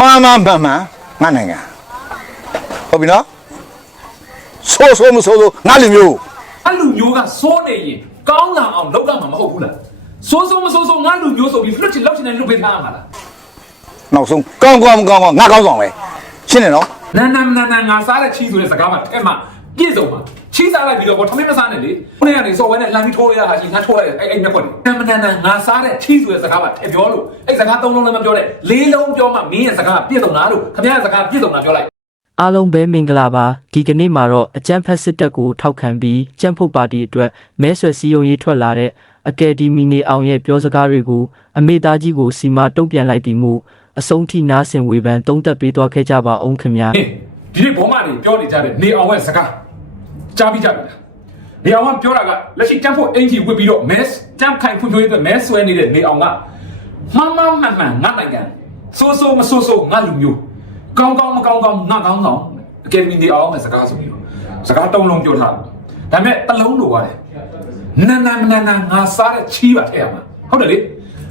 မှန်မှန်မှန်မှန်ငါနိုင်ငံဟုတ်ပြီနော်ဆိုးဆိုးမဆိုးဆိုးငါလူမျိုးအဲ့လူမျိုးကစိုးနေရင်ကောင်းလာအောင်လုပ်ရမှာမဟုတ်ဘူးလားစိုးစိုးမစိုးစိုးငါလူမျိုးဆိုပြီးလွတ်ချင်လောက်ချင်တယ်လွတ်ပေးထားရမှာလားနောက်ဆုံးကောင်းကောင်းမကောင်းကောင်းငါကောင်းဆောင်ပဲရှင်းတယ်နော်နန်းနန်းနန်းနန်းငါစားတဲ့ချီးဆိုတဲ့စကားမှာအဲ့မှာပြည့်စုံမှာ ချီးစားလိုက်ပြီးတော့ဘောထမင်းမစားနဲ့လေခုနေ့ကနေစော်ဝဲနဲ့လှမ်းပြီးထိုးရတာရှိငါထိုးရတယ်အဲ့အဲ့မျက်ခွက်နန်းနန်းနန်းငါစားတဲ့ချီးဆိုတဲ့စကားမှာထည့်ပြောလို့အဲ့စကားသုံးလုံးလည်းမပြောနဲ့လေးလုံးပြောမှမင်းရဲ့စကားပြည့်စုံလားလို့ခင်ဗျားရဲ့စကားပြည့်စုံလားပြောလိုက်အားလုံးပဲမင်္ဂလာပါဒီကနေ့မှာတော့အကြံဖက်စစ်တပ်ကိုထောက်ခံပြီးကြံ့ဖုတ်ပါတီအတွက်မဲဆွယ်စည်းရုံးရေးထွက်လာတဲ့အကယ်ဒမီနေအောင်ရဲ့ပြောစကားတွေကိုအမေသားကြီးကိုစီမာတုံ့ပြန်လိုက်ပြီးမှုအဆုံးထိနားဆင်ဝေဖန်တုံးသက်ပေးသွားခဲ့ကြပါအောင်ခင်ဗျာဟင်ဒီနေ့ဘောမတွေပြောနေကြတဲ့နေအောင်ရဲ့စကား ကြားပြီးကြပြီလားနေအောင်ကပြောတာကလက်ရှိတန်းဖို့အင်ဂျီဝစ်ပြီးတော့ mass တန်းခိုင်ဖွံ့ဖြိုးရေးအတွက် mass ဆွဲနေတဲ့နေအောင်ကမှန်မှန်မှန်မှန်ငါနိုင်ငံစိုးစိုးမစိုးစိုးငါလူမျိုးကောင်းကောင်းမကောင်းကောင်းငါကောင်းဆောင်အကယ်ဒမီနေအောင်ရဲ့စကားဆိုပြီးတော့စကားတုံးလုံးပြောထားတယ်ဒါပေမဲ့တလုံးလိုပါတယ်နန်းနန်းနန်းနန်းငါစားတဲ့ချီးပါထဲရမှာဟုတ်တယ်လေ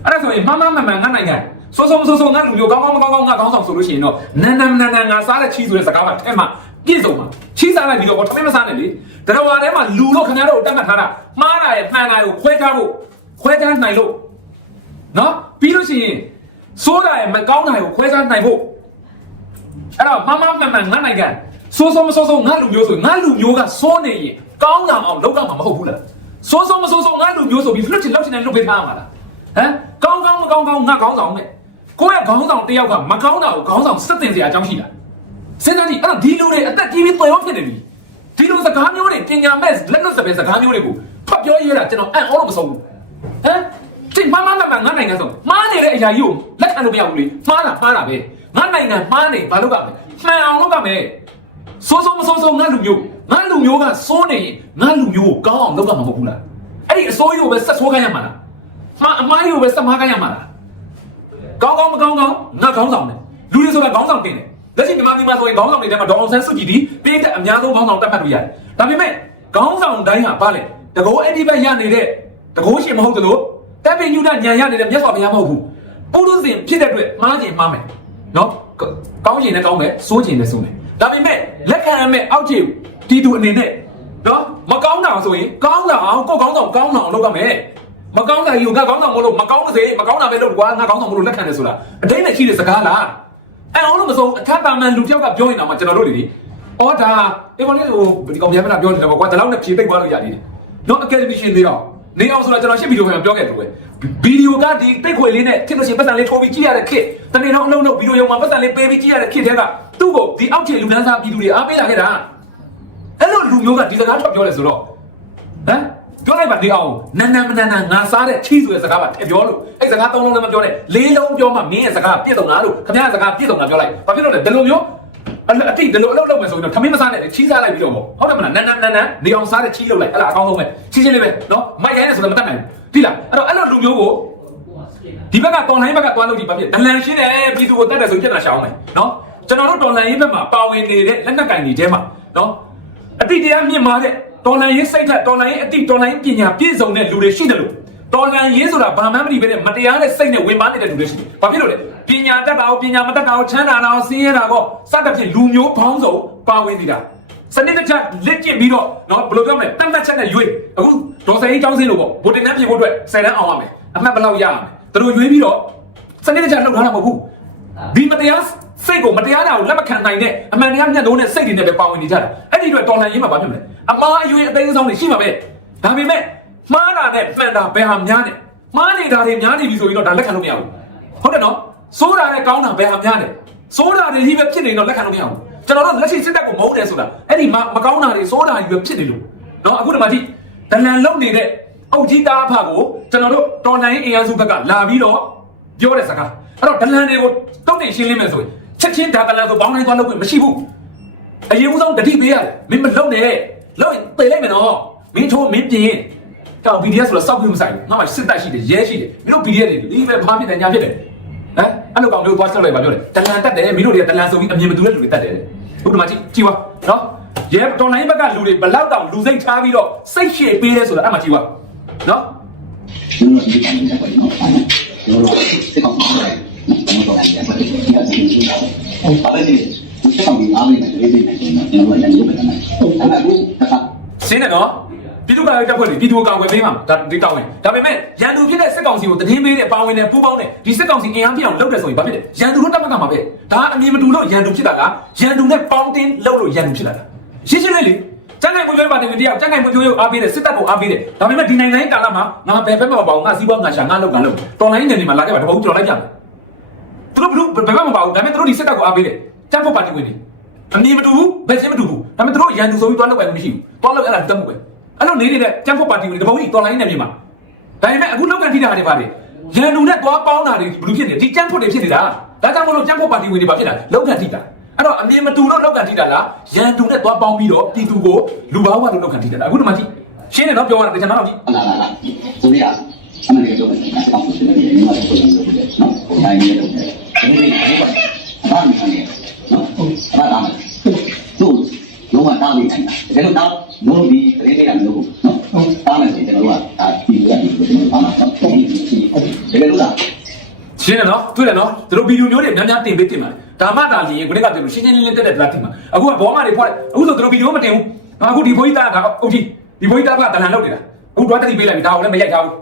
အဲ့ဒါဆိုရင်မှန်မှန်မှန်မှန်ငါနိုင်ငံစိုးစိုးမစိုးစိုးငါလူမျိုးကောင်းကောင်းမကောင်းကောင်းငါကောင်းဆောင်ဆိုလို့ရှိရင်တော့နန်းနန်းနန်းနန်းငါစားတဲ့ချီးဆိုတဲ့စကားပါထဲမှာ ပြည့်စုံပါချီးစားလိုက်ပြီးတော့ဘာထမင်းမစားနဲ့လေတရဝါထဲမှာလူလို့ခင်ဗျားတို့တတ်မှတ်ထားတာမှားတာရဲ့မှန်တာကိုခွဲခြားဖို့ခွဲခြားနိုင်လို့နော်ပြီးလို့ရှိရင်စိုးတာရဲ့မကောင်းတာကိုခွဲခြားနိုင်ဖို့အဲ့တော့မမမမငါနိုင်ငံစိုးစိုးမစိုးစိုးငါလူမျိုးဆိုငါလူမျိုးကစိုးနေရင်ကောင်းလာအောင်လုပ်ရမှာမဟုတ်ဘူးလားစိုးစိုးမစိုးစိုးငါလူမျိုးဆိုပြီးလွတ်ချင်လောက်ချင်တယ်လွတ်ပေးထားရမှာလားဟမ်ကောင်းကောင်းမကောင်းကောင်းငါကောင်းဆောင်နဲ့ကိုယ့်ရဲ့ခေါင်းဆောင်တယောက်ကမကောင်းတာကိုခေါင်းဆောင်စစ်တင်စရာအကြောင်းရှိလား စဉ်းစားကြည့်အဲ့တော့ဒီလူတွေအသက်ကြီးပြီးပယ်ရောဖြစ်နေပြီဒီလိုစကားမျိုးတွေပညာမဲ့လက်လွတ်စပယ်စကားမျိုးတွေကိုဖတ်ပြောရတာကျွန်တော်အံ့ဩလို့မဆုံးဘူးဟမ်ဒီမမမမငါနိုင်ငံဆုံးမားနေတဲ့အရာကြီးကိုလက်ခံလို့မရဘူးလေမှားတာမှားတာပဲငါနိုင်ငံမှားနေဘာလို့ကမလဲမှန်အောင်လုပ်ကမယ်စိုးစိုးမစိုးစိုးငါလူမျိုးငါလူမျိုးကစိုးနေရင်ငါလူမျိုးကိုကောင်းအောင်လုပ်ရမှာမဟုတ်ဘူးလားအဲ့ဒီအစိုးရကိုပဲဆက်ဆိုးခိုင်းရမှာလားမှားအမားကြီးကိုပဲဆက်မားခိုင်းရမှာလားကောင်းကောင်းမကောင်းကောင်းငါခေါင်းဆောင်တယ်လူတွေဆိုတာခေါင်းဆောင်တင်တယ် လက်ရှိမြန်မာပြည်မှာဆိုရင်ခေါင်းဆောင်တွေထဲမှာဒေါအောင်ဆန်းစုကြည်ဒီပေးတဲ့အများဆုံးခေါင်းဆောင်တက်မှတ်လို့ရတယ်ဒါပေမဲ့ခေါင်းဆောင်တိုင်းဟာဘာလဲတကောအဲ့ဒီဘက်ရနေတဲ့တကောရှင်မဟုတ်သလိုတပ်ပင်ညုဒညံရနေတဲ့မြတ်စွာဘုရားမဟုတ်ဘူးပုရုဇဉ်ဖြစ်တဲ့အတွက်မှားခြင်းမှားမယ်နော်ကောင်းခြင်းနဲ့ကောင်းမယ်စိုးခြင်းနဲ့စိုးမယ်ဒါပေမဲ့လက်ခံရမယ့်အောက်ခြေတီတူအနေနဲ့နော်မကောင်းတာဆိုရင်ကောင်းတာအောင်ကိုယ်ကောင်းဆောင်ကောင်းအောင်လုပ်ရမယ်မကောင်းတာယူငါကောင်းဆောင်မလို့မကောင်းစေမကောင်းတာပဲလုပ်ကွာငါကောင်းဆောင်မလို့လက်ခံတယ်ဆိုတာအတိတ်နဲ့ရှိတဲ့စကားလား အဲအောင်လို့မဆုံးအခက်ပါမှန်လူတစ်ယောက်ကပြောရင်တော့မှကျွန်တော်တို့တွေဒီအော်ဒါဒီကောင်လေးဟိုဒီကောင်ပြန်မလားပြောနေတယ်ကွာဒီလောက်နဲ့ဖြေသိပ်သွားလို့ရသေးတယ်နော်အကယ်ဒမီရှင်သေးအောင်နေအောင်ဆိုတာကျွန်တော်ရှင်းဗီဒီယိုပြန်ပြောခဲ့တယ်ကွယ်ဗီဒီယိုကဒီတိတ်ခွေလေးနဲ့ဖြစ်လို့ရှိရင်ပတ်စံလေးထိုးပြီးကြည့်ရတဲ့ခစ်တနေ့တော့အလုံးလုံးဗီဒီယိုရုံမှာပတ်စံလေးပေးပြီးကြည့်ရတဲ့ခစ်တဲ့ကသူ့ကိုဒီအောက်ခြေလူဒန်းစားပြည်သူတွေအားပေးလာခဲ့တာအဲ့လိုလူမျိုးကဒီစကားထွက်ပြောလဲဆိုတော့ဟမ် ပြောလိုက်ပါနေအောင်နန်းနန်းမနန်းနန်းငါစားတဲ့ချီးဆိုတဲ့စကားပါထည့်ပြောလို့အဲ့စကားသုံးလုံးလည်းမပြောနဲ့လေးလုံးပြောမှမင်းရဲ့စကားပြည့်စုံလားလို့ခင်ဗျားစကားပြည့်စုံလားပြောလိုက်ဘာဖြစ်လို့လဲဒီလိုမျိုးအလအတိဒီလိုအလုပ်လုပ်မယ်ဆိုရင်တော့ထမင်းမစားနဲ့ချီးစားလိုက်ပြီးတော့ပေါ့ဟုတ်တယ်မလားနန်းနန်းနန်းနန်းနေအောင်စားတဲ့ချီးလုပ်လိုက်အဲ့ဒါအကောင်းဆုံးပဲချီးချင်းလေးပဲနော်မိုက်ခိုင်းနေဆိုတော့မတတ်နိုင်ဘူးဒီလားအဲ့တော့အဲ့လိုလူမျိုးကိုဒီဘက်ကတော်လိုင်းဘက်ကသွားလို့ဒီဘာဖြစ်ဒလန်ရှင်းတယ်ပြည်သူကိုတတ်တယ်ဆိုပြဿနာရှောင်းမယ်နော်ကျွန်တော်တို့တော်လိုင်းရေးဘက်မှာပါဝင်နေတဲ့လက်နက်ကင်တွေထဲမှာနော်အတိတရားမြင့်မာတဲ့ တော်လိုင်းရေးစိတ်ထက်တော်လိုင်းရေးအတိတော်လိုင်းပညာပြည့်စုံတဲ့လူတွေရှိတယ်လို့တော်လန်ရေးဆိုတာဘာမှမသိပဲနဲ့မတရားတဲ့စိတ်နဲ့ဝင်ပါနေတဲ့လူတွေရှိတယ်။ဘာဖြစ်လို့လဲ။ပညာတတ်တာကိုပညာမတတ်တာကိုချမ်းသာတာကိုဆင်းရဲတာကိုစသဖြင့်လူမျိုးပေါင်းစုံပါဝင်နေတာ။စနစ်တကျလက်ကျင့်ပြီးတော့နော်ဘယ်လိုပြောမလဲတတ်မှတ်ချက်နဲ့ရွေးအခုဒေါ်စရင်ကျောင်းစင်းလို့ပေါ့ဗိုလ်တင်နှန်းပြင်ဖို့အတွက်ဆယ်တန်းအောင်ရမယ်။အမှတ်ဘယ်လောက်ရရမလဲ။သူတို့ရွေးပြီးတော့စနစ်တကျလုပ်ထားတာမဟုတ်ဘူး။ဒီမတရားစိတ်ကိုမတရားတာကိုလက်မခံနိုင်တဲ့အမှန်တရားမျက်နှာနဲ့စိတ်တွေနဲ့ပဲပါဝင်နေကြတာ။အဲ့ဒီအတွက်တော်လန်ရေးမှာဘာဖြစ်မလဲ။ အမားအရွေးအသိအဆောင်တွေရှိမှာပဲ။ဒါပေမဲ့မှားတာနဲ့မှန်တာဘယ်ဟာများနဲ့မှားနေတာတွေများနေပြီဆိုရင်တော့ဒါလက်ခံလို့မရဘူးဟုတ်တယ်နော်စိုးတာနဲ့ကောင်းတာဘယ်ဟာများလဲစိုးတာတွေကြီးပဲဖြစ်နေတော့လက်ခံလို့မရဘူးကျွန်တော်တို့လက်ရှိစစ်တပ်ကိုမဟုတ်တယ်ဆိုတာအဲ့ဒီမမကောင်းတာတွေစိုးတာကြီးပဲဖြစ်နေလို့နော်အခုဒီမှာကြည့်ဒလန်လုံနေတဲ့အုတ်ကြီးသားအဖကိုကျွန်တော်တို့တော်လိုင်းအင်အားစုဘက်ကလာပြီးတော့ပြောတဲ့စကားအဲ့တော့ဒလန်တွေကိုတုံ့တင်ရှင်းလင်းမယ်ဆိုရင်ချက်ချင်းဒါဒလန်ဆိုဘောင်းတိုင်းသွားလုပ်ခွင့်မရှိဘူးအရင်ဦးဆုံးတတိပေးရတယ်မင်းမလုံနဲ့ လုံရင်ပေလိုက်မယ်နော်မင်းချိုးမင်းပြင်းတောင် BDS ဆိုတော့စောက်ပြီးမဆိုင်ဘူးငါမှစစ်တပ်ရှိတယ်ရဲရှိတယ်မင်းတို့ BDS တွေဒီပဲဘာဖြစ်တယ်ညာဖြစ်တယ်ဟမ်အဲ့လိုကောင်မျိုးသွားဆက်လိုက်ပါပြောတယ်တလန်တက်တယ်မင်းတို့တွေကတလန်ဆိုပြီးအမြင်မတူတဲ့လူတွေတက်တယ်ဟုတ်တယ်မကြည့်ကြည့်ပါနော်ရဲတော်လိုင်းဘက်ကလူတွေဘလောက်တောင်လူစိတ်ထားပြီးတော့စိတ်ရှည်ပေးရဲဆိုတာအဲ့မှကြည့်ပါနော်ကျွန်တော်ဒီကနေ့ပေါ့နော်ကျွန်တော်စစ်ကောင်စီကျွန်တော်တို့ရတယ်ပတ်တယ်ဒီအစီအစဉ်ဟုတ်ပါလေဒီ ဆောင်ဒီအားမင်းနဲ့လေးလေးနဲ့ကျွန်တော်တို့ရန်လို့ပဲနော်အဲ့ဒါကိုတစ်ခါရှင်းတယ်နော်ပြည်သူ့ကာကွယ်တပ်ဖွဲ့တွေပြည်သူ့ကာကွယ်ပေးမှာဒါဒီကောင်းတယ်ဒါပေမဲ့ရန်သူဖြစ်တဲ့စစ်ကောင်စီကိုတည်င်းပေးတဲ့ပါဝင်တဲ့ပူးပေါင်းတဲ့ဒီစစ်ကောင်စီအင်အားပြအောင်လုပ်တယ်ဆိုရင်ဘာဖြစ်လဲရန်သူတို့တပ်မကမှာပဲဒါအမြင်မတူလို့ရန်သူဖြစ်တာကရန်သူနဲ့ပေါင်းတင်းလုပ်လို့ရန်သူဖြစ်လာတာရှင်းရှင်းလေးလေကျန်နိုင်မှုပြောပါတဲ့တရားကျန်နိုင်မှုပြောရအားပေးတဲ့စစ်တပ်ကိုအားပေးတဲ့ဒါပေမဲ့ဒီနိုင်ငံကာလမှာငါဘယ်ဘက်မှမပါဘူးငါစီးပွားငါရှာငါလုပ်ငါလုပ်တော်လိုင်းနေနေမှာလာခဲ့ပါတဘောကျွန်တော်လိုက်ကြမယ်သူတို့ဘလို့ဘယ်ဘက်မှမပါဘူးဒါပေမဲ့သူတို့ဒီစစ်တပ်ကိုအားပေးတယ် ကျန်ဖို့ပါတီဝင်တွေအမြင်မတူဘူးဘယ်ချင်းမတူဘူးဒါပေမဲ့သူတို့ရန်သူဆိုပြီးတွားလုပ်ပိုင်မှုမရှိဘူးတွားလုပ်အဲ့ဒါတက်မှုပဲအဲ့လိုနေနေတဲ့ကျန်ဖို့ပါတီဝင်တွေတဘောကြီးတော်လိုင်းနေနေမှာဒါပေမဲ့အခုလောက်ကန်ထိတာတွေပါတယ်ရန်သူနဲ့တွားပေါင်းတာတွေဘလို့ဖြစ်နေဒီကျန်ဖို့တွေဖြစ်နေတာဒါကြောင့်မလို့ကျန်ဖို့ပါတီဝင်တွေဘာဖြစ်တာလောက်ကန်ထိတာအဲ့တော့အမြင်မတူလို့လောက်ကန်ထိတာလားရန်သူနဲ့တွားပေါင်းပြီးတော့ပြည်သူကိုလူဘာဝလို့လောက်ကန်ထိတာအခုဒီမှာကြည့်ရှင်းတယ်နော်ပြောရတာတခြားတော့ကြည့်လာလာလာသူရအမှန်တကယ်ပြောတယ်အဆောင်သူတွေဒီမှာပြောတယ်နော်တိုင်းနေတယ်ဒီနေ့ဘာမှမဆိုင်နော် ဘာသာမသူလုံးဝတားနေတယ်ဒါလို့တော့လုံးပြီးတကယ်လည်းမလုပ်ဘူးနော်တားမယ်ဆိုရင်ကျွန်တော်တို့ကဒါဒီလိုဒီလိုဘာမှမလုပ်ဘူးတကယ်လို့လားရှင်းတယ်နော်တွေ့တယ်နော်သူတို့ဗီဒီယိုမျိုးတွေများများတင်ပေးတင်ပါဒါမှဒါလျင်ခုနကပြောလို့ရှင်းရှင်းလင်းလင်းတက်တက်လာတင်ပါအခုကဘောမတွေဖွက်အခုဆိုသူတို့ဗီဒီယိုမတင်ဘူးအခုဒီဘိုးကြီးသားကအုတ်ကြီးဒီဘိုးကြီးသားကတလန်လောက်နေတာအခုတော့တက်တီပေးလိုက်ပြီဒါကိုလည်းမရိုက်ထားဘူး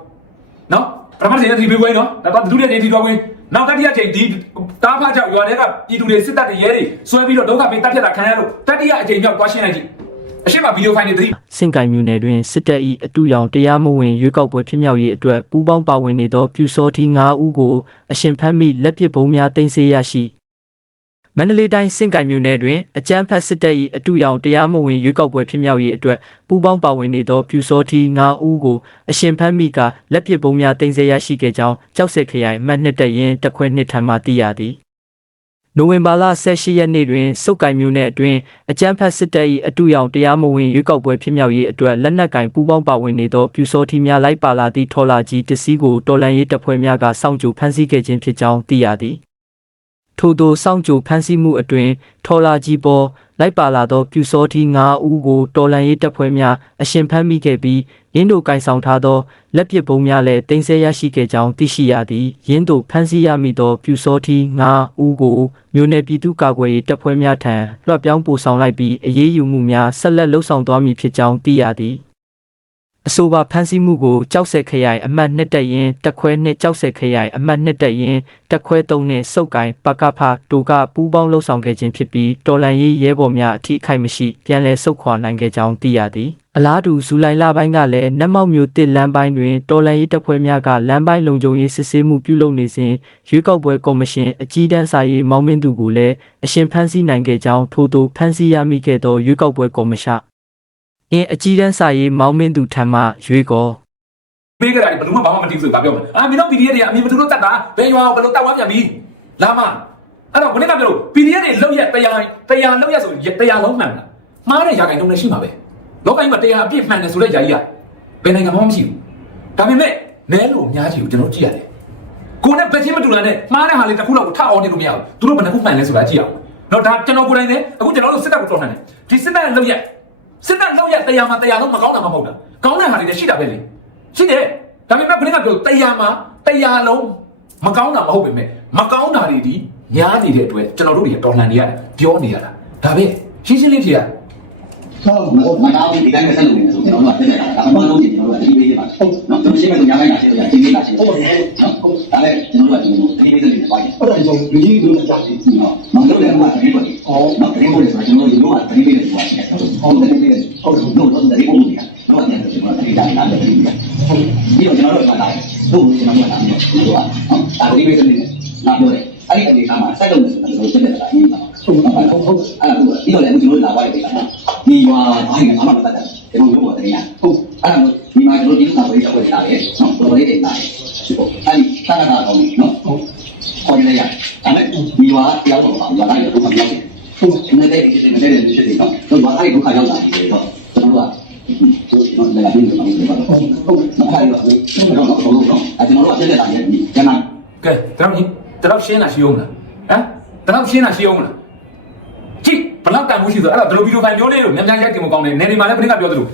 နော်ပထမချိန်တီပေးခွေးနော်ဒါတော့ဒုတိယချိန်တီတော့ခွေး နောက်တတိယချိန်ဒီတားဖကြောက်ရွာတွေကပြည်သူတွေစစ်တပ်တွေရဲတွေဆွဲပြီးတော့ဒုက္ခပေးတတ်ပြတ်တာခံရလို့တတိယအချိန်မြောက်သွားရှင်းလိုက်ကြည့်အရှိမဗီဒီယိုဖိုင်တွေသတိစင်ကိုင်မြို့နယ်တွင်စစ်တပ်၏အတူရောင်တရားမဝင်ရွေးကောက်ပွဲဖြစ်မြောက်ရေးအတွက်ပူးပေါင်းပါဝင်နေသောပြူစောတီ9ဦးကိုအရှင်ဖမ်းမိလက်ပစ်ဗုံးများတင်ဆက်ရရှိ မန္တလေးတိုင်းစင်ကိုင်မြို့နယ်တွင်အကြမ်းဖက်စစ်တပ်၏အတူရောင်တရားမဝင်ရွေးကောက်ပွဲဖြစ်မြောက်ရေးအတွက်ပူးပေါင်းပါဝင်နေသောပြူစောတီ9ဦးကိုအရှင်ဖမ်းမိကလက်ပစ်ဗုံးများတင်ဆက်ရရှိခဲ့ကြောင်းကြောက်စစ်ခရိုင်မှတ်နှစ်တရင်တစ်ခွဲနှစ်ထံမှသိရသည်နိုဝင်ဘာလ18ရက်နေ့တွင်စုတ်ကင်မျိုးနယ်အတွင်းအကြမ်းဖက်စစ်တပ်၏အတူရောင်တရားမဝင်ရွေးကောက်ပွဲဖြစ်မြောက်ရေးအတွက်လက်နက်ကင်ပူးပေါင်းပါဝင်နေသောပြူစောထီများလိုက်ပါလာသည့်ထော်လာကြီးတစည်းကိုတော်လန်ရေးတပ်ဖွဲ့များကစောင့်ကြိုဖမ်းဆီးခဲ့ခြင်းဖြစ်ကြောင်းသိရသည် ထို့သောစောင့်ကြိုဖမ်းဆီးမှုအတွင်ထော်လာကြီးပေါ်လိုက်ပါလာသောပြူစောထီ9ဦးကိုတော်လန်ရေးတပ်ဖွဲ့များအရှင်ဖမ်းမိခဲ့ပြီးရင်းတို့ကင်ဆောင်ထားသောလက်ပစ်ဗုံးများလည်းတင်ဆက်ရရှိခဲ့ကြောင်းသိရှိရသည်ရင်းတို့ဖမ်းဆီးရမိသောပြူစောထီ9ဦးကိုမြို့နယ်ပြည်သူ့ကာကွယ်ရေးတပ်ဖွဲ့များထံလွှတ်ပြောင်းပို့ဆောင်လိုက်ပြီးအရေးယူမှုများဆက်လက်လှုပ်ဆောင်သွားမည်ဖြစ်ကြောင်းသိရသည် အဆိုပါဖမ်းဆီးမှုကိုကြောက်ဆက်ခရိုင်အမှတ်2တက်ရင်တက်ခွဲ2ကြောက်ဆက်ခရိုင်အမှတ်2တက်ရင်တက်ခွဲ3နဲ့စုတ်ကိုင်ပကဖတူကပူးပေါင်းလှုပ်ဆောင်ခဲ့ခြင်းဖြစ်ပြီးတော်လန်ရေးရဲဘော်များအထိအခိုက်မရှိပြန်လည်ဆုတ်ခွာနိုင်ခဲ့ကြောင်းသိရသည်အလားတူဇူလိုင်လပိုင်းကလည်းနတ်မောက်မျိုးတစ်လမ်းပိုင်းတွင်တော်လန်ရေးတပ်ဖွဲ့များကလမ်းပိုင်းလုံခြုံရေးစစ်ဆေးမှုပြုလုပ်နေစဉ်ရွေးကောက်ပွဲကော်မရှင်အကြီးတန်းစာရေးမောင်းမင်းသူကိုလည်းအရှင်ဖမ်းဆီးနိုင်ခဲ့ကြောင်းထို့သူဖမ်းဆီးရမိခဲ့သောရွေးကောက်ပွဲကော်မရှင် အင်းအကြီးတန်းစာရေးမောင်းမင်းသူထံမှရွေးကော်ပေးကြတာဘယ်သူမှဘာမှမသိဘူးဆိုတာပြောမှာအာမင်းတို့ PDF တွေကအမြင်မတူလို့တတ်တာဘယ်ရွာကိုဘယ်လိုတတ်ဝါပြန်ပြီလာမအဲ့တော့ခုနကပြောလို့ PDF တွေလောက်ရက်တရားတရားလောက်ရက်ဆိုတရားလုံးမှန်တာမှားတဲ့ရာဂိုင်တုံးနဲ့ရှိမှာပဲလောကကြီးမှာတရားအပြည့်မှန်တယ်ဆိုတဲ့ຢာကြီးကဘယ်နိုင်ငံမှမရှိဘူးဒါပေမဲ့နဲလို့အများကြီးကိုကျွန်တော်ကြည့်ရတယ်ကိုနဲ့ဘယ်ချင်းမတူတာနဲ့မှားတဲ့ဟာလေးတစ်ခုလောက်ကိုထအောင်နေလို့မရဘူးသူတို့ဘယ်နှခုမှန်လဲဆိုတာကြည့်အောင်တော့ဒါကျွန်တော်ကိုယ်တိုင်လည်းအခုကျွန်တော်တို့စစ်တပ်ကိုတော်လှန်တယ်ဒီစစ်တပ်ရဲ့လောက်ရက် စစ်တပ်လောက်ရက်တရားမှာတရားလုံးမကောင်းတာမှမဟုတ်တာကောင်းတဲ့ဟာတွေလည်းရှိတာပဲလေရှိတယ်ဒါပေမဲ့ဘယ်ကပြောတရားမှာတရားလုံးမကောင်းတာမဟုတ်ပေမဲ့မကောင်းတာတွေဒီများနေတဲ့အတွက်ကျွန်တော်တို့တွေတော်လှန်နေရတယ်ပြောနေရတာဒါပဲရှင်းရှင်းလေးဖြေရ ဟုတ်မတော်ဒီတိုင်းပဲဆက်လုပ်နေဆိုကျွန်တော်တို့ကတက်တက်တာဒါမှမဟုတ်ကျွန်တော်တို့ကဒီပေးရပါဟုတ်နော်ကျွန်တော်ရှင်းမဲ့ဆိုညာတိုင်းလာရှင်းလို့ဒီပေးလာရှင်းဟုတ်တယ်နော်ဟုတ်ဒါလည်းကျွန်တော်တို့ကဒီပေးတဲ့နေပါရင်ဟုတ်တယ်ဆိုဒီကြီးတို့ကြာစီနော်မလုပ်တဲ့မှာဒီပေါ်ဒီဟောနော်ဒီပေါ်ဆိုကျွန်တော်တို့ကဒီပေးတဲ့ဆိုတာရှိတယ်ဟုတ်တယ်ဒီပေးဟုတ်တယ်တို့တော့ဒီပေါ်ကိုညာတော့တယ်ကျွန်တော်ဒီတိုင်းလာတယ်ဒီဟုတ်ဒီတော့ကျွန်တော်တို့ကလာတို့ကျွန်တော်တို့ကလာတယ်တို့ကနော်ဒါဒီပေးတဲ့နေလာပြောတယ်အဲ့ဒီအနေအထားမှာစိုက်လို့ဆိုတော့ကျွန်တော်ရှင်းတဲ့တာအရင်ကဟုတ်ဟုတ်ဟုတ်ဟုတ်အဲ့ဒါကဒီလိုလည်းကျွန်တော်တို့လာပါ ရဲ့ဒီရွာဘာရင်အမှမတတ်တယ်ကျွန်တော်တို့ကတည်းကဟုတ်အဲ့ဒါဒီမှာကျွန်တော်ဒီလိုသာဝေးရောက်လာတယ်နော်တော်လေးတွေလာတယ်ဟုတ်အဲ့ဒီသာနာတော်နော်ဟုတ်ခေါ်ရရအဲ့မဲ့ဒီရွာတရားတော်ပါရွာတိုင်းကိုမှရောက်တယ်ဟုတ်နေတဲ့ဒီစစ်နေတဲ့ဒီစစ်တွေနော်တော့ဘာအဲ့ဒီဒုက္ခရောက်လာတယ်တော့ကျွန်တော်တို့ကကျွန်တော်လည်းဒီလိုမျိုးပါဟုတ်ဟုတ်အဲ့ဒါတော့ကျွန်တော်တို့တော့အဲ့ကျွန်တော်တို့ကတက်တက်တာရဲ့ကျန်တာကဲတတော်ကြီးတတော်ရှင်းတာရှိအောင်လားဟမ်တတော်ရှင်းတာရှိအောင်လားကြည့် ဘလောက်တန်မှုရှိဆိုအဲ့တော့ဘယ်လိုဗီဒီယိုဖိုင်မျိုးလေးလို့များများရိုက်တင်မကောင်းနဲ့နေဒီမှာလည်းဘယ်ကပြောသလို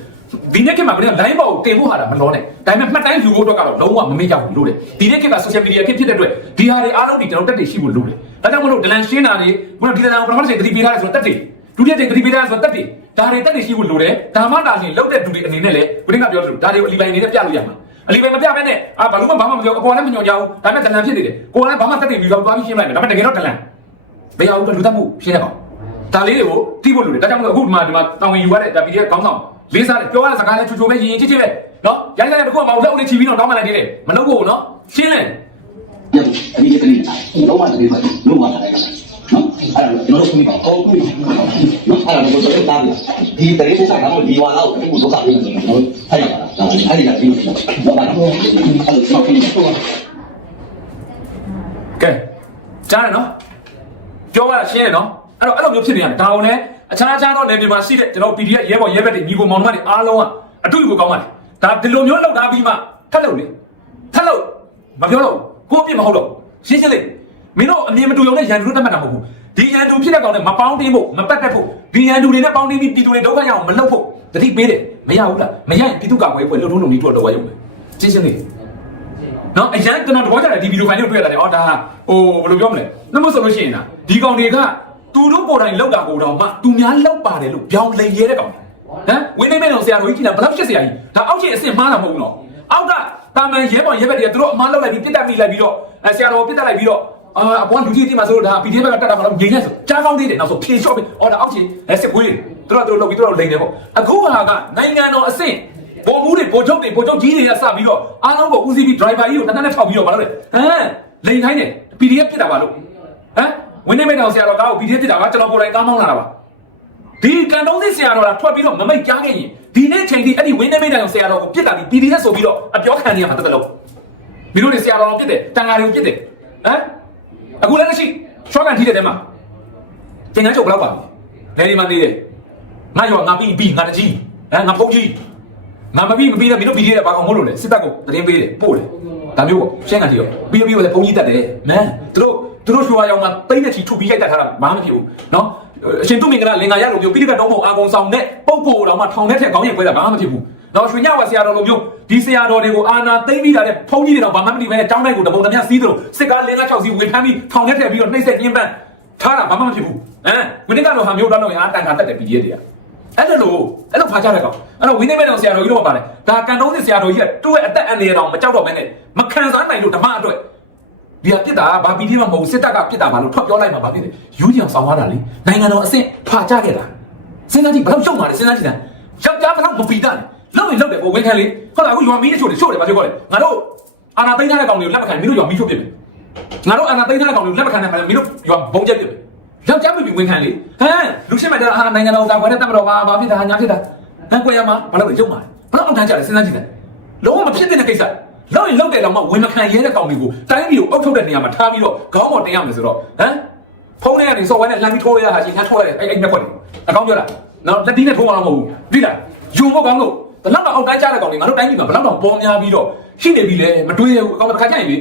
ဒီနေ့ခေတ်မှာကလည်း line ပေါ်ကိုတင်ဖို့ဟာတာမလောနဲ့ဒါပေမဲ့မှတ်တမ်းယူဖို့အတွက်ကတော့လုံးဝမမေ့ကြဘူးလို့လေဒီနေ့ခေတ်က social media ခေတ်ဖြစ်တဲ့အတွက်ဒီဟာတွေအားလုံးဒီကျွန်တော်တက်တည်ရှိဖို့လို့လေဒါကြောင့်မလို့ဒလန်ရှင်းတာတွေခုနဒီဒလန်ကိုပထမတစ်ချိန်သတိပေးထားတယ်ဆိုတော့တက်တည်ဒုတိယချိန်သတိပေးထားတယ်ဆိုတော့တက်တည်ဒါတွေတက်တည်ရှိဖို့လိုတယ်ဒါမှတာရှင်လောက်တဲ့သူတွေအနေနဲ့လေခုနကပြောသလိုဒါတွေကိုအလီပိုင်အနေနဲ့ပြလို့ရမှာအလီပိုင်မပြဘဲနဲ့အာဘာလို့မှဘာမှမပြောအပေါ်လည်းမညော်ကြဘူးဒါပေမဲ့ဒလန်ဖြစ်နေတယ်ကိုကလည်းဘာမှတက်တည်ပြီးတော့သွားပြီးရှင်းလိုက်တယ်ဒါပေမဲ့တကယ်တော့ဒလန်ဘယ်အောင်လူတတ်မှုရှင်းရအောင် ဒါလေးတွေကိုတီးဖို့လိုတယ်ဒါကြောင့်မလို့အခုဒီမှာဒီမှာတောင်းဝင်ယူရတဲ့ဒါ PDF ခေါင်းဆောင်လေးစားတယ်ပြောရတဲ့စကားလည်းချူချူပဲရင်ရင်ချစ်ချစ်ပဲနော်ရိုင်းဆိုင်တဲ့တစ်ခုကမဟုတ်လက်ဦးလေးချီပြီးတော့တောင်းမှလိုက်သေးတယ်မလုပ်ဖို့နော်ရှင်းတယ်ညအဒီကလေးလုံးဝတကယ်လုံးဝထားလိုက်နော်အဲ့တော့ကျွန်တော်တို့ကကောင်းပြီနော်အဲ့တော့ကျွန်တော်တို့တားပြီဒီတရေဆိုင်ကတော့ဒီဝါတော့ဒီကိုသောတာပြီးနေတယ်နော်အဲ့ဒါအဲ့ဒါကြီးတော့ဘာလို့အဲ့လိုဆောက်ပြီးတော့ကဲကြားတယ်နော်ပြောရတာရှင်းတယ်နော် အဲ့တော့အဲ့လိုမျိုးဖြစ်နေရတယ်ဒါအောင်လည်းအခြားအခြားသောနယ်မြေမှာရှိတဲ့ကျွန်တော် PDF ရဲဘော်ရဲဘက်တွေညီကိုမောင်နှမတွေအားလုံးကအတူတူကိုကောင်းပါလေဒါဒီလိုမျိုးလောက်ထားပြီးမှထပ်လုပ်လေထပ်လုပ်မပြောတော့ဘူးကိုအပြစ်မဟုတ်တော့ရှင်းရှင်းလေးမင်းတို့အမြင်မတူရုံနဲ့ရန်သူတို့တတ်မှတ်တာမဟုတ်ဘူးဒီရန်သူဖြစ်တဲ့ကောင်နဲ့မပေါင်းတင်းဖို့မပတ်သက်ဖို့ဒီရန်သူတွေနဲ့ပေါင်းတင်းပြီးပြည်သူတွေဒုက္ခရောက်အောင်မလုပ်ဖို့တတိပေးတယ်မရဘူးလားမရရင်ပြည်သူ့ကာကွယ်ဖွဲ့လှုပ်ထုံးလုံနေတော့တော့ရုံပဲရှင်းရှင်းလေးနော်အရန်ကျွန်တော်တဘောကြတယ်ဒီဗီဒီယိုဖိုင်လေးကိုတွေ့ရတယ်။အော်ဒါဟိုဘယ်လိုပြောမလဲ။နှမဆိုလို့ရှိရင်လားဒီကောင်တွေက သူတို့ကိုယ်တိုင်လောက်တာကိုတော့မှသူများလောက်ပါတယ်လို့ပြောင်းလိန်ရဲတဲ့ကောင်။ဟမ်ဝင်းနေမဲတော်ဆရာတော်ကြီးကြည့်လားဘယ်လောက်ရှစ်ဆရာကြီး။ဒါအောက်ချင်အစ်စ်မှားတာမဟုတ်ဘူးနော်။အောက်ကတာမန်ရဲပေါ်ရဲဘက်တွေကသူတို့အမားလောက်လိုက်ပြီးပြစ်တက်မိလိုက်ပြီးတော့အဲဆရာတော်ပြစ်တက်လိုက်ပြီးတော့အာအပေါ်လူကြီးတိမှာဆိုတော့ဒါ PDF ကတက်တာမလို့ငြိမ်နေဆိုကြားကောင်းသေးတယ်နောက်ဆိုဖြေလျှော့ပြီးအော်ဒါအောက်ချင်အဲစစ်ကွေးတွေသူတို့တို့လောက်ပြီးသူတို့လိန်နေပေါ့အခုဟာကနိုင်ငံတော်အဆင့်ပေါ်မှုတွေပေါ်ချုပ်တွေပေါ်ချုပ်ကြီးတွေကစပြီးတော့အားလုံးကိုဦးစီးပြီး driver ကြီးကိုတန်းတန်းနဲ့ထောက်ပြီးတော့မလုပ်လေဟမ်လိန်တိုင်းတယ် PDF ပြစ်တာပါလို့ဟမ် ဝင်းနေမိတ်တော်ဆရာတော်ကားကို PDF ပြစ်တာကကျွန်တော်ကိုယ်တိုင်ကားမောင်းလာတာပါဒီကန်တုံးစစ်ဆရာတော်ကထွက်ပြီးတော့မမိတ်ကြားခဲ့ရင်ဒီနေ့ချိန်ထိအဲ့ဒီဝင်းနေမိတ်တော်ဆရာတော်ကိုပြစ်တာဒီ PDF ဆိုပြီးတော့အပြောခံနေရမှာတစ်သက်လုံးမင်းတို့တွေဆရာတော်ကိုပြစ်တယ်တန်ဃာတွေကိုပြစ်တယ်ဟမ်အခုလည်းရှိရှော့ကန်ထိတဲ့တဲမှာသင်္ကန်းချုပ်ဘယ်လောက်ပါလဲနေဒီမှာနေတယ်ငါရောငါပြီးပြီးငါတကြီးဟမ်ငါဖုန်းကြီးငါမပြီးမပြီးတော့မင်းတို့ပြီးသေးတယ်ဘာကောင်မလို့လဲစစ်တပ်ကိုတရင်ပေးတယ်ပို့တယ်ဒါမျိုးပေါ့ရှင်းကန်တီရောပြီးပြီးတော့လည်းဘုံကြီးတက်တယ်မန်သူတို့ သူတို့ရွှေဝါရောင်မှာတိတ်တဲ့ချီထုတ်ပြီးရိုက်တက်ထားတာဘာမှမဖြစ်ဘူးနော်အရှင်သူမင်္ဂလာလင်္ကာရလိုမျိုးပြီးတဲ့တော့မဟုတ်အာကုံဆောင်နဲ့ပုတ်ဖို့တော့မှထောင်ထဲထက်ခေါင်းရင်ခွဲတာဘာမှမဖြစ်ဘူးနော်ရွှေညဝါဆရာတော်လိုမျိုးဒီဆရာတော်တွေကိုအာနာသိမ့်ပြီးတာတဲ့ဖုန်းကြီးတွေတော့ဘာမှမသိဘဲနဲ့တောင်းတိုင်းကိုတပုံတည်းစီးသလိုစစ်ကားလင်းကား6စီးဝင်ဖမ်းပြီးထောင်ထဲထည့်ပြီးတော့နှိမ့်ဆက်ညှင်းပန်းထားတာဘာမှမဖြစ်ဘူးဟမ်မင်းကတော့ဟာမျိုးတော့တော့အာတန်ခါတက်တယ် PDF တွေကအဲ့ဒါလို့အဲ့လိုဖားကြတဲ့ကောင်အဲ့တော့ဝင်းနေမဲ့တော်ဆရာတော်ကြီးတော့ပါတယ်ဒါကန်တုံးစစ်ဆရာတော်ကြီးကသူ့ရဲ့အသက်အန္တရာယ်တောင်မကြောက်တော့ဘဲနဲ့မခံစားနိုင်လို့ဓမ္မအတွက် ဒီဟာပြစ်တာဘာပီဒီမှမဟုတ်စစ်တပ်ကပြစ်တာဘာလို့ထွက်ပြောလိုက်မှာဘာဖြစ်လဲယူကြအောင်ဆောင်သွားတာလေနိုင်ငံတော်အဆင့်ဖားကြခဲ့တာစဉ်းစားကြည့်ဘယ်တော့ရှုံးပါလဲစဉ်းစားကြည့်တာယောက်ျားဘယ်တော့မပီတာလဲလောက်ရင်လောက်တယ်ကိုဝင်းခံလေဟုတ်လားအခုရွာမီးချို့တယ်ချို့တယ်ဘာပြောလဲငါတို့အာနာသိန်းထားတဲ့ကောင်တွေကိုလက်မခံမင်းတို့ရွာမီးချို့ပြစ်မယ်ငါတို့အာနာသိန်းထားတဲ့ကောင်တွေကိုလက်မခံနိုင်ပါနဲ့မင်းတို့ရွာဘုံကျက်ပြစ်မယ်ယောက်ျားမိပြီးဝင်ခံလေဟမ်လူရှိမှတဲ့အာနိုင်ငံတော်တာခွဲတဲ့တမတော်ဘာဘာဖြစ်တာညာဖြစ်တာဟမ်ကိုရမှာဘာလို့လဲရုံမှာဘလို့အောင်တန်းကြတယ်စဉ်းစားကြည့်တယ်လုံးဝမဖြစ်တဲ့ကိစ္စ လောက်ရင်လောက်တယ်တော့မှဝင်မခံရဲတဲ့ကောင်တွေကိုတိုင်းပြည်ကိုအုပ်ထုတ်တဲ့နေရာမှာထားပြီးတော့ခေါင်းပေါ်တင်ရမယ်ဆိုတော့ဟမ်ဖုန်းထဲကနေစော်ဝဲနဲ့လှမ်းပြီးထိုးရတာဟာချင်းထထိုးရတယ်အဲ့အဲ့နှစ်ခွက်တယ်အကောင်းပြောလားနော်လက်တီးနဲ့ထိုးမှာတော့မဟုတ်ဘူးပြီလားယူဖို့ကောင်းလို့ဘလောက်တော့အောက်တန်းကြတဲ့ကောင်တွေငါတို့တိုင်းပြည်မှာဘလောက်တော့ပေါ်များပြီးတော့ရှိနေပြီလေမတွေးရဘူးအကောင်တစ်ခါကြရင်လေ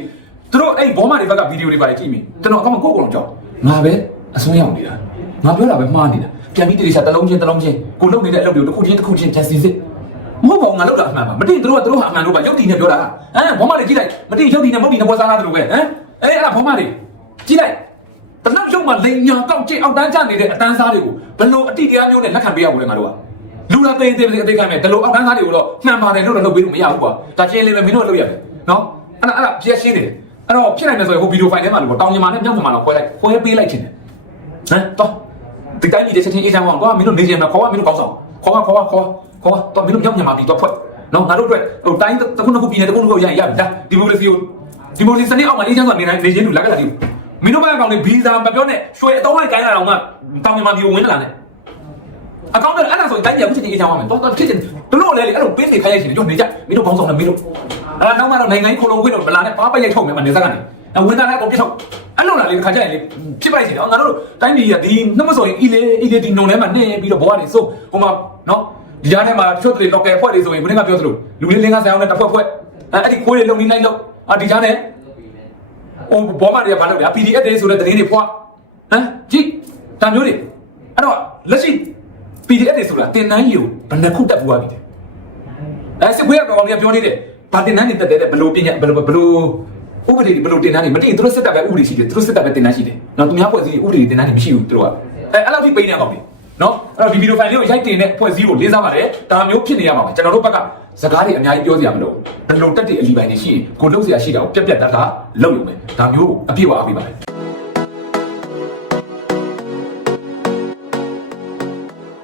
သူတို့အဲ့ဘောမတွေဘက်ကဗီဒီယိုတွေပါလေကြည့်မိကျွန်တော်အကောင်ကိုကိုကောင်ကြောက်ငါပဲအစွန်းရောက်နေတာငါပြောတာပဲမှားနေတာပြန်ပြီးတိကျတလုံးချင်းတလုံးချင်းကိုလုပ်နေတဲ့အလုပ်တွေကိုတစ်ခုချင်းတစ်ခုချင်းချက်စီစစ် မဟုတ်ပါဘူးငါလုပ်တာအမှန်ပါမတိသူတို့ကသူတို့ဟာအမှန်လို့ပါရုပ်တည်နေပြောတာဟမ်ဘောမလေးကြည့်လိုက်မတိရုပ်တည်နေမဟုတ်တည်နေပေါ်စားတာတို့ပဲဟမ်အဲအဲ့ဒါဘောမလေးကြည့်လိုက်တနောက်ရုပ်မှာလိန်ညာကောက်ကျအောက်တန်းကျနေတဲ့အတန်းစားတွေကိုဘလို့အတိတရားမျိုးနဲ့လက်ခံပေးရဘူးလေငါတို့ကလူလာသိသိသိအသိခံမဲ့ဒီလိုအောက်တန်းစားတွေကိုတော့နှံပါတယ်လို့တော့လုပ်ပေးလို့မရဘူးကွာဒါချင်းလေးပဲမင်းတို့လုပ်ရတယ်နော်အဲ့ဒါအဲ့ဒါပြည့်ရှင်းနေတယ်အဲ့တော့ဖြစ်နိုင်မယ်ဆိုရင်ဟိုဗီဒီယိုဖိုင်ထဲမှာလို့တောင်ညီမနဲ့မြောက်ညီမတော့ခွဲလိုက်ခွဲပေးလိုက်ခြင်းတယ်ဟမ်တော့ဒီတိုင်းကြီးတဲ့ချက်ချင်းအေးချမ်းအောင်တော့မင်းတို့နေချင်မှာခေါ်ကမင်းတို့ကောင်းဆောင်ခေါ်ကခေါ်ကခေါ် ခေါ်တော့မင်းတို့မြောက်မြန်မာပြည်တော့ဖွဲ့နော်ငါတို့အတွက်ဟိုတိုင်းတစ်ခုတစ်ခုပြည်နယ်တစ်ခုတစ်ခုရရင်ရပြီဒါဒီမိုကရေစီကိုဒီမိုကရေစီစနစ်အောက်မှာအေးချမ်းစွာနေနိုင်နေချင်းလူလက်ကလာဒီမင်းတို့ဘက်ကကောင်လေးဗီဇာမပြောနဲ့ရွှေအတုံးလိုက်ကိုင်းလာတော့မှတောင်မြန်မာပြည်ကိုဝင်လာတယ်အကောင့်တော့အဲ့ဒါဆိုတိုင်းကြီးအခုချက်ချင်းအေးချမ်းအောင်မယ်တော့တော့ဖြစ်ချင်တို့လို့လေအဲ့လိုပေးနေခိုင်းရချင်ညွတ်နေကြမင်းတို့ကောင်းဆောင်တယ်မင်းတို့အဲ့နောက်မှတော့နိုင်ငံကြီးခလုံးခွင့်တော့ဗလာနဲ့ပါပိတ်ရိုက်ထုတ်မယ်မနေစက်ကနေအဝင်သားလည်းကုန်ပြစ်ထုတ်အဲ့လိုလားလေခါကြရင်လေဖြစ်ပါလိမ့်စီတော့ငါတို့တိုင်းပြည်ကဒီနှမဆိုရင်အီလေအီလေဒီနုံထဲမှာနေပြီးတော့ဘဝတွေစိုးဟိုမှာနော် ဒီကြားထဲမှာချွတ်တွေ local ဖွဲ့တွေဆိုရင်ဘယ်နဲ့ကပြောသလိုလူလေးလင်းကားဆိုင်အောင်နဲ့တစ်ဖွဲ့ဖွဲ့အဲ့အဲ့ဒီကိုယ်တွေလုံနေလိုက်လို့အာဒီကြားထဲဟိုဘောမတွေကဘာလုပ်လဲ PDF တွေဆိုတဲ့သတင်းတွေဖွာဟမ်ကြည့်ဒါမျိုးတွေအဲ့တော့လက်ရှိ PDF တွေဆိုတာတင်တန်းကြီးကိုဘယ်နှခုတက်ပူရပြီလဲအဲစစ်ခွေးကကောင်တွေကပြောနေတယ်ဘာတင်တန်းနေတက်တဲ့ဘလို့ပညာဘလို့ဘလို့ဥပဒေတွေဘလို့တင်တန်းနေမတင်သူတို့စစ်တပ်ပဲဥပဒေရှိတယ်သူတို့စစ်တပ်ပဲတင်တန်းရှိတယ်နော်သူများဖွဲ့စည်းဥပဒေတင်တန်းနေမရှိဘူးသူတို့ကအဲအဲ့လောက်ထိပိန်းနေကောင်ပြီ နော်အဲ့တော့ဒီဗီဒီယိုဖိုင်လေးကိုရိုက်တင်တဲ့ဖွဲ့စည်းကိုလေးစားပါတယ်ဒါမျိုးဖြစ်နေရမှာပါကျွန်တော်တို့ဘက်ကစကားတွေအများကြီးပြောစရာမလိုဘလို့တက်တဲ့အလီပိုင်းတွေရှိရင်ကိုလုံးစရာရှိတာကိုပြက်ပြက်တတ်တာလုပ်ရုံပဲဒါမျိုးကိုအပြည့်အဝအားပေးပါတယ်